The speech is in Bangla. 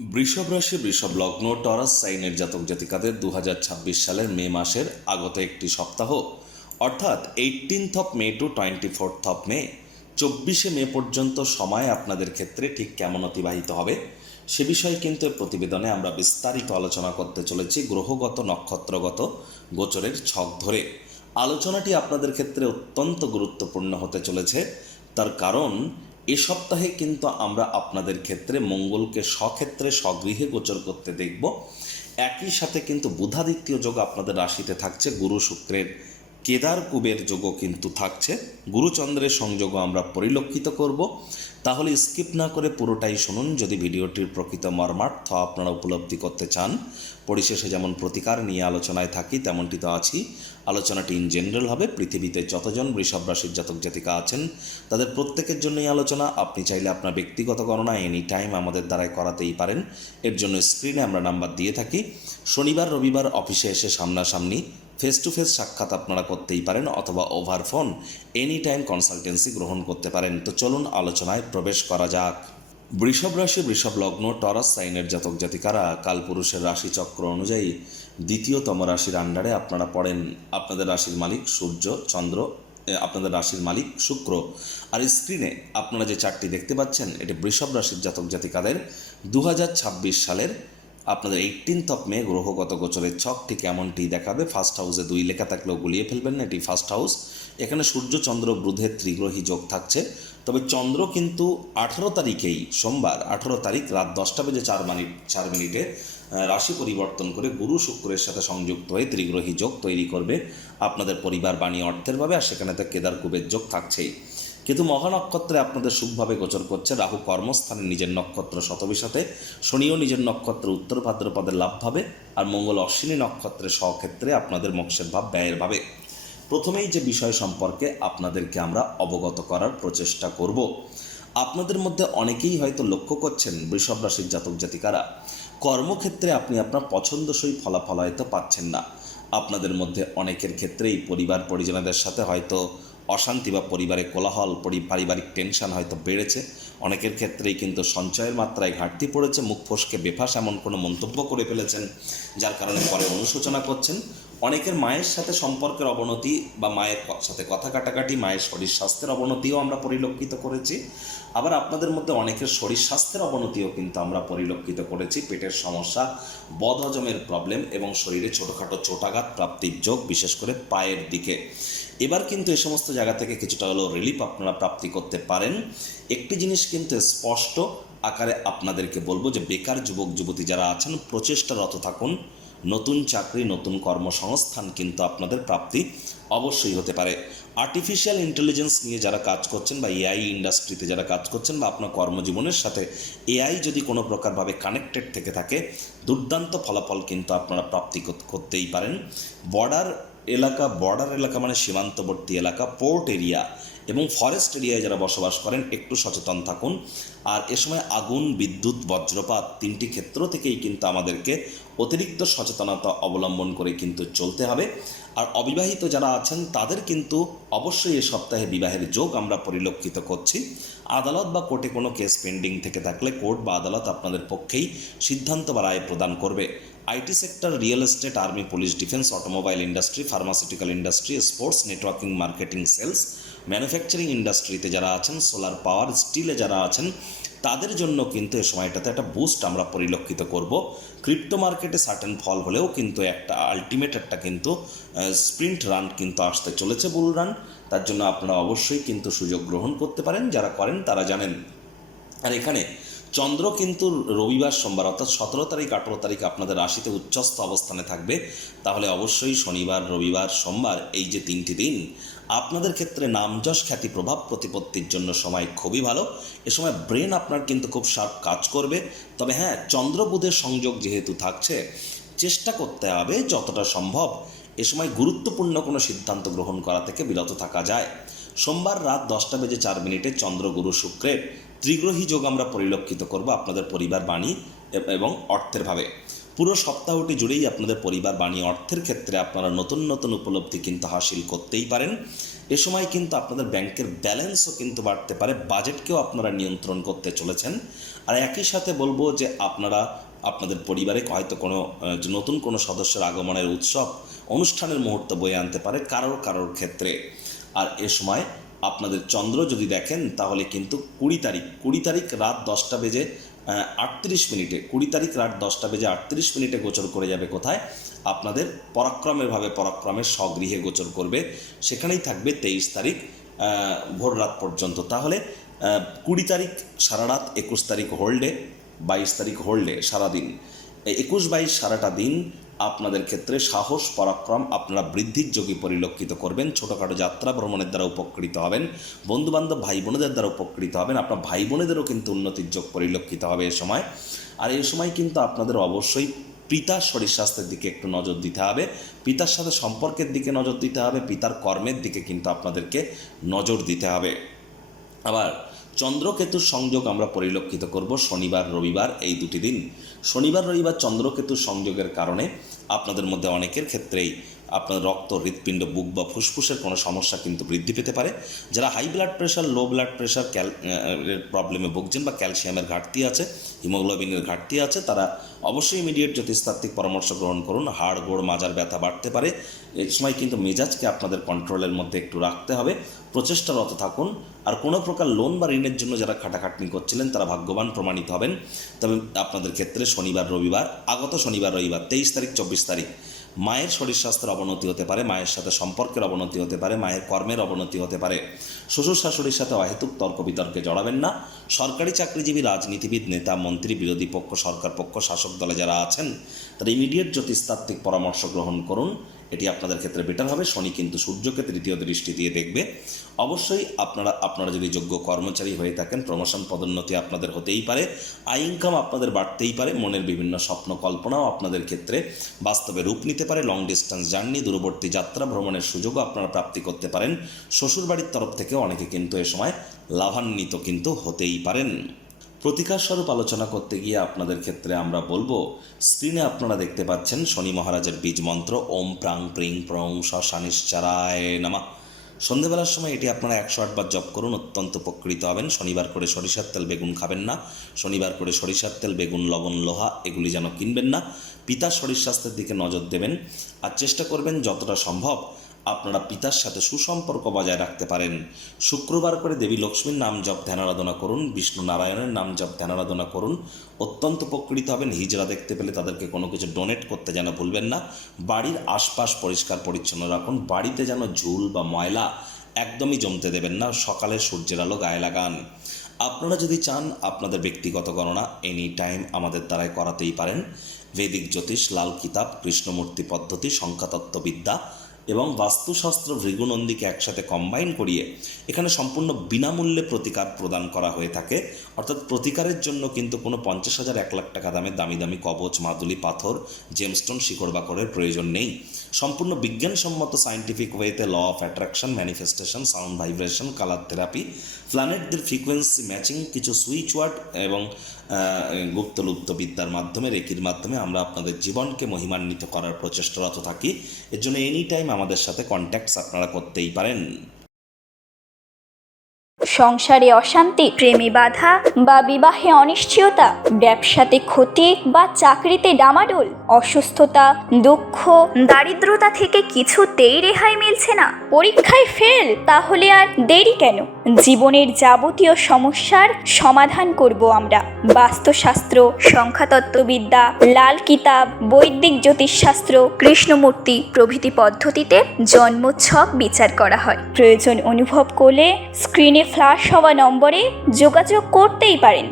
বৃষভ রাশি, বৃষভ লগ্ন, টরাস সাইনের জাতক জাতিকাদের 2026 সালের মে মাসের আগত একটি সপ্তাহ অর্থাৎ 18th মে টু 24th মে 24শে মে পর্যন্ত সময় আপনাদের ক্ষেত্রে ঠিক কেমন অতিবাহিত হবে সে বিষয়ে কিন্তু প্রতিবেদনে আমরা বিস্তারিত আলোচনা করতে চলেছি। গ্রহগত নক্ষত্রগত গোচরের ছক ধরে আলোচনাটি আপনাদের ক্ষেত্রে অত্যন্ত গুরুত্বপূর্ণ হতে চলেছে। তার কারণ এ সপ্তাহে কিন্তু আমরা আপনাদের ক্ষেত্রে মঙ্গলকে স্বক্ষেত্রে স্বগৃহে গোচর করতে দেখব। একই সাথে কিন্তু বুধাদিত্য যোগ আপনাদের রাশিতে থাকছে, গুরু শুক্রের কেদার কুবের যোগও কিন্তু থাকছে, গুরুচন্দ্রের সংযোগও আমরা পরিলক্ষিত করব। তাহলে স্কিপ না করে পুরোটাই শুনুন। যদি ভিডিওটির প্রকৃত মর্মার্থ আপনারা উপলব্ধি করতে চান, পরিশেষে যেমন প্রতিকার নিয়ে আলোচনায় থাকি তেমনটি তো আছি। আলোচনাটি ইন জেনারেল হবে। পৃথিবীতে যতজন বৃষভ রাশির জাতক জাতিকা আছেন তাদের প্রত্যেকের জন্যই আলোচনা। আপনি চাইলে আপনার ব্যক্তিগত গণনা এনি টাইম আমাদের দ্বারাই করাতেই পারেন। এর জন্য স্ক্রিনে আমরা নাম্বার দিয়ে থাকি। শনিবার রবিবার অফিসে এসে সামনাসামনি ফেস টু ফেস সাক্ষাৎ আপনারা করতেই পারেন, অথবা over phone any time consultancy গ্রহণ করতে পারেন। তো চলুন আলোচনায় প্রবেশ করা যাক। বৃষভ রাশি, বৃষভ লগ্ন, টরাস সাইনের জাতক জাতিকারা কালপুরুষের রাশিচক্র অনুযায়ী দ্বিতীয়তম রাশির আন্ডারে আপনারা পড়েন। আপনাদের রাশির মালিক সূর্য, চন্দ্র, আপনাদের রাশির মালিক শুক্র। আর স্ক্রিনে আপনারা যে চারটি দেখতে পাচ্ছেন এটি বৃষভ রাশির জাতক জাতিকাদের 2026 সালের আপনাদের 18th মে গ্রহগত গোচরের ছকটি কেমনটি দেখাবে। ফার্স্ট হাউসে 2 লেখা থাকলেও গুলিয়ে ফেলবেন না, এটি ফার্স্ট হাউস। এখানে সূর্য চন্দ্র বুধের ত্রিগ্রহী যোগ থাকছে। তবে চন্দ্র কিন্তু 18 তারিখেই, সোমবার 18 তারিখ রাত 10:04 রাশি পরিবর্তন করে গুরু শুক্রের সাথে সংযুক্ত হয়ে ত্রিগ্রহী যোগ তৈরি করবে আপনাদের পরিবার বাণী অর্থের ভাবে। আর সেখানে তো কেদার কুবের যোগ থাকছেই। কিন্তু মহানক্ষত্রে আপনাদের শুভভাবে গোচর করছে। রাহু কর্মস্থানে নিজের নক্ষত্র শতবিশতে, শনিও নিজের নক্ষত্র উত্তর ভাদ্রপদের লাভভাবে, আর মঙ্গল অশ্বিনী নক্ষত্রে স্বক্ষেত্রে আপনাদের মোক্ষের ভাব ব্যয়ের ভাবে। প্রথমেই যে বিষয় সম্পর্কে আপনাদেরকে আমরা অবগত করার প্রচেষ্টা করব, আপনাদের মধ্যে অনেকেই হয়তো লক্ষ্য করছেন বৃষভ রাশির জাতক জাতিকারা কর্মক্ষেত্রে আপনি আপনার পছন্দসই ফলাফল হয়তো পাচ্ছেন না। আপনাদের মধ্যে অনেকের ক্ষেত্রেই পরিবার পরিজনদের সাথে হয়তো অশান্তি বা পরিবারে কোলাহল, পারিবারিক টেনশন হয়তো বেড়েছে। অনেকের ক্ষেত্রেই কিন্তু সঞ্চয়ের মাত্রায় ঘাটতি পড়েছে। মুখ ফসকে বেফাস এমন কোনো মন্তব্য করে ফেলেছেন যার কারণে পরে অনুশোচনা করছেন। অনেকের মায়ের সাথে সম্পর্কের অবনতি বা মায়ের সাথে কথা কাটাকাটি, মায়ের শরীর স্বাস্থ্যের অবনতিও আমরা পরিলক্ষিত করেছি। আবার আপনাদের মধ্যে অনেকের শরীর স্বাস্থ্যের অবনতিও কিন্তু আমরা পরিলক্ষিত করেছি। পেটের সমস্যা, বদহজমের প্রবলেম এবং শরীরে ছোটোখাটো চোটাঘাত প্রাপ্তির যোগ, বিশেষ করে পায়ের দিকে। এবার কিন্তু এই সমস্ত জায়গা থেকে কিছুটা হলেও রিলিফ আপনারা প্রাপ্তি করতে পারেন। একটি জিনিস কিন্তু স্পষ্ট আকারে আপনাদেরকে বলবো যে বেকার যুবক যুবতী যারা আছেন প্রচেষ্টারত থাকুন। নতুন চাকরি, নতুন কর্মসংস্থান কিন্তু আপনাদের প্রাপ্তি অবশ্যই হতে পারে। আর্টিফিশিয়াল ইন্টেলিজেন্স নিয়ে যারা কাজ করছেন বা এআই ইন্ডাস্ট্রিতে যারা কাজ করছেন বা আপনার কর্মজীবনের সাথে এআই যদি কোনো প্রকারভাবে কানেক্টেড থেকে থাকে, দুর্দান্ত ফলাফল কিন্তু আপনারা প্রাপ্তি করতেই পারেন। বর্ডার এলাকা মানে সীমান্তবর্তী এলাকা, পোর্ট এরিয়া এবং ফরেস্ট এরিয়ায় যারা বসবাস করেন একটু সচেতন থাকুন। আর এ সময় আগুন, বিদ্যুৎ, বজ্রপাত 3টি ক্ষেত্র থেকেই কিন্তু আমাদেরকে অতিরিক্ত সচেতনতা অবলম্বন করে কিন্তু চলতে হবে। আর অবিবাহিত যারা আছেন তাদের কিন্তু অবশ্যই এ সপ্তাহে বিবাহের যোগ আমরা পরিলক্ষিত করছি। আদালত বা কোর্টে কোনো কেস পেন্ডিং থেকে থাকলে কোর্ট বা আদালত আপনাদের পক্ষেই সিদ্ধান্ত বা রায় প্রদান করবে। IT sector, real estate, army, police, defence, automobile industry, pharmaceutical industry, sports, networking, marketing, sales, manufacturing ইন্ডাস্ট্রিতে যারা আছেন, সোলার পাওয়ার, স্টিলে যারা আছেন তাদের জন্য কিন্তু এই সময়টাতে একটা বুস্ট আমরা পরিলক্ষিত করব। ক্রিপ্টো মার্কেটে সার্টেন ফল হলেও কিন্তু একটা আলটিমেট একটা কিন্তু স্প্রিন্ট রান কিন্তু আসতে চলেছে, বুল রান। তার জন্য আপনারা অবশ্যই কিন্তু সুযোগ গ্রহণ করতে পারেন, যারা করেন তারা জানেন। আর এখানে চন্দ্র কিন্তু রবিবার সোমবার অর্থাৎ 17 তারিখ 18 তারিখ আপনাদের রাশিতে উচ্চস্থ অবস্থানে থাকবে। তাহলে অবশ্যই শনিবার রবিবার সোমবার এই যে 3টি দিন আপনাদের ক্ষেত্রে নামযশ, খ্যাতি, প্রভাব প্রতিপত্তির জন্য সময় খুবই ভালো। এ সময় ব্রেন আপনার কিন্তু খুব শার্প কাজ করবে। তবে হ্যাঁ, চন্দ্র বুধের সংযোগ যেহেতু থাকছে, চেষ্টা করতে হবে যতটা সম্ভব এ সময় গুরুত্বপূর্ণ কোনো সিদ্ধান্ত গ্রহণ করা থেকে বিরত থাকা যায়। সোমবার রাত 10:04 চন্দ্র গুরু শুক্রের ত্রিগ্রহী যোগ আমরা পরিলক্ষিত করব আপনাদের পরিবার বাণী এবং অর্থের ভাবে। পুরো সপ্তাহটি জুড়েই আপনাদের পরিবার বাণী অর্থের ক্ষেত্রে আপনারা নতুন নতুন উপলব্ধি কিন্তু হাসিল করতেই পারেন। এ সময় কিন্তু আপনাদের ব্যাংকের ব্যালেন্সও কিন্তু বাড়তে পারে, বাজেটকেও আপনারা নিয়ন্ত্রণ করতে চলেছেন। আর একই সাথে বলবো যে আপনারা আপনাদের পরিবারে হয়তো নতুন কোনো সদস্যের আগমনের উৎসব অনুষ্ঠানের মুহূর্ত বয়ে আনতে পারে কারোর ক্ষেত্রে। আর এ সময় আপনাদের চন্দ্র যদি দেখেন তাহলে কিন্তু 20 তারিখ রাত 10টা বেজে 38 মিনিটে 20 তারিখ রাত 10টা বেজে 38 মিনিটে গোচর করে যাবে কোথায়? আপনাদের পরাক্রমের স্বগৃহে গোচর করবে। সেখানেই থাকবে 23 তারিখ ভোর রাত পর্যন্ত। তাহলে 20 তারিখ সারা রাত, 21 তারিখ হোল্ডে, 22 তারিখ হোল্ডে সারাদিন। 21-22 সারাটা দিন আপনাদের ক্ষেত্রে সাহস পরাক্রম আপনারা বৃদ্ধির যোগী পরিলক্ষিত করবেন। ছোটোখাটো যাত্রা ভ্রমণের দ্বারা উপকৃত হবেন, বন্ধুবান্ধব ভাই বোনেদের দ্বারা উপকৃত হবেন, আপনার ভাই বোনেদেরও কিন্তু উন্নতির যোগ পরিলক্ষিত হবে এ সময়। আর এই সময় কিন্তু আপনাদের অবশ্যই পিতার শরীর স্বাস্থ্যের দিকে একটু নজর দিতে হবে, পিতার সাথে সম্পর্কের দিকে নজর দিতে হবে, পিতার কর্মের দিকে কিন্তু আপনাদেরকে নজর দিতে হবে। আবার চন্দ্রকেতুর সংযোগ আমরা পরিলক্ষিত করব শনিবার রবিবার এই দুটি দিন। শনিবার রবিবার চন্দ্রকেতুর সংযোগের কারণে আপনাদের মধ্যে অনেকের ক্ষেত্রেই আপনার রক্ত, হৃৎপিণ্ড, বুক বা ফুসফুসের কোনো সমস্যা কিন্তু বৃদ্ধি পেতে পারে। যারা high blood pressure, low blood pressure প্রবলেমে ভুগছেন বা ক্যালসিয়ামের ঘাটতি আছে, হিমোগ্লোবিনের ঘাটতি আছে, তারা অবশ্যই ইমিডিয়েট জ্যোতিষতাত্ত্বিক পরামর্শ গ্রহণ করুন। হাড়, গোড়, মাজার ব্যথা বাড়তে পারে। এই সময় কিন্তু মেজাজকে আপনাদের কন্ট্রোলের মধ্যে একটু রাখতে হবে, প্রচেষ্টারত থাকুন। আর কোনো প্রকার লোন বা ঋণের জন্য যারা খাটাখাটনি করছিলেন তারা ভাগ্যবান প্রমাণিত হবেন। তবে আপনাদের ক্ষেত্রে শনিবার রবিবার, আগত শনিবার রবিবার 23 তারিখ 24 তারিখ মায়ের শরীর স্বাস্থ্যের অবনতি হতে পারে, মায়ের সাথে সম্পর্কের অবনতি হতে পারে, মায়ের কর্মের অবনতি হতে পারে। শ্বশুর শাশুড়ির সাথে অহেতুক তর্ক বিতর্কে জড়াবেন না। সরকারি চাকরিজীবী, রাজনীতিবিদ, নেতা, মন্ত্রী, বিরোধী পক্ষ, সরকার পক্ষ, শাসক দলে যারা আছেন তারা ইমিডিয়েট জ্যোতিষতাত্ত্বিক পরামর্শ গ্রহণ করুন, এটি আপনাদের ক্ষেত্রে বেটার হবে। শনি কিন্তু সূর্যকে তৃতীয় দৃষ্টি দিয়ে দেখবে। অবশ্যই আপনারা যদি যোগ্য কর্মচারী হয়ে থাকেন, প্রমোশন পদোন্নতি আপনাদের হতেই পারে, আয় ইনকাম আপনাদের বাড়তেই পারে, মনের বিভিন্ন স্বপ্ন কল্পনাও আপনাদের ক্ষেত্রে বাস্তবে রূপ নিতে পারে। লং ডিস্টেন্স জার্নি, দূরবর্তী যাত্রা ভ্রমণের সুযোগও আপনারা প্রাপ্তি করতে পারেন। শ্বশুরবাড়ির তরফ থেকে অনেকে কিন্তু এ সময় লাভান্বিত কিন্তু হতেই পারেন। প্রতিকার স্বরূপ আলোচনা করতে গিয়ে আপনাদের ক্ষেত্রে আমরা বলবো, স্ক্রিনে আপনারা দেখতে পাচ্ছেন শনি মহারাজের বীজ মন্ত্র ওম প্রাং প্রিং প্রং শনিশ্চরায় নমঃ। সন্ধেবেলার সময় এটি আপনারা 108 বার জপ করুন, অত্যন্ত উপকৃত হবেন। শনিবার করে সরিষার তেল বেগুন খাবেন না, শনিবার করে সরিষার তেল বেগুন লবণ লোহা এগুলি যেন কিনবেন না। পিতার শরীর স্বাস্থ্যের দিকে নজর দেবেন আর চেষ্টা করবেন যতটা সম্ভব আপনারা পিতার সাথে সুসম্পর্ক বজায় রাখতে পারেন। শুক্রবার করে দেবী লক্ষ্মীর নাম জপ ধ্যান আরাধনা করুন, বিষ্ণু নারায়ণের নাম জপ ধ্যান আরাধনা করুন, অত্যন্ত উপকৃত হবেন। হিজড়া দেখতে পেলে তাদেরকে কোনো কিছু ডোনেট করতে যেন ভুলবেন না। বাড়ির আশপাশ পরিষ্কার পরিচ্ছন্ন রাখুন, বাড়িতে যেন ঝুল বা ময়লা একদমই জমতে দেবেন না। সকালে সূর্যের আলো গায়ে লাগান। আপনারা যদি চান আপনাদের ব্যক্তিগত গণনা এনি টাইম আমাদের দ্বারাই করাতেই পারেন। বৈদিক জ্যোতিষ, লাল কিতাব, কৃষ্ণমূর্তি পদ্ধতি, সংখ্যাতত্ত্ববিদ্যা এবং বাস্তুশাস্ত্র ভৃগুনন্দীকে একসাথে কম্বাইন করিয়ে এখানে সম্পূর্ণ বিনামূল্যে প্রতিকার প্রদান করা হয়ে থাকে। অর্থাৎ প্রতিকারের জন্য কিন্তু কোনো 50,000 1 লাখ টাকা দামের দামি দামি কবচ, মাদুলি, পাথর, জেমস্টোন, শিকড় বাকড়ের প্রয়োজন নেই। সম্পূর্ণ বিজ্ঞানসম্মত সায়েন্টিফিক ওয়েতে law of attraction, manifestation, sound vibration, colour therapy, প্ল্যানেটদের ফ্রিকোয়েন্সি ম্যাচিং, কিছু সুইচ ওয়ার্ড এবং গুপ্তলুপ্ত বিদ্যার মাধ্যমে, রেকির মাধ্যমে আমরা আপনাদের জীবনকে মহিমান্বিত করার প্রচেষ্টারত থাকি। এর জন্য এনি টাইম আমাদের সাথে কন্ট্যাক্টস আপনারা করতেই পারেন। সংসারে অশান্তি, প্রেমে বাধা বা বিবাহে অনিশ্চয়তা, ব্যবসাতে ক্ষতি বা চাকরিতে ডামাডোল, অসুস্থতা, দুঃখ, দারিদ্রতা থেকে কিছুতেই রেহাই মিলছে না, পরীক্ষায় ফেল, তাহলে আর দেরি কেন? জীবনের যাবতীয় সমস্যার সমাধান করব আমরা। বাস্তুশাস্ত্র, সংখ্যাতত্ত্ববিদ্যা, লাল কিতাব, বৈদিক জ্যোতিষশাস্ত্র, কৃষ্ণমূর্তি প্রভৃতি পদ্ধতিতে জন্মছক বিচার করা হয়। প্রয়োজন অনুভব করলে স্ক্রিনে ফ্ল্যাশ হওয়া নম্বরে যোগাযোগ করতেই পারেন।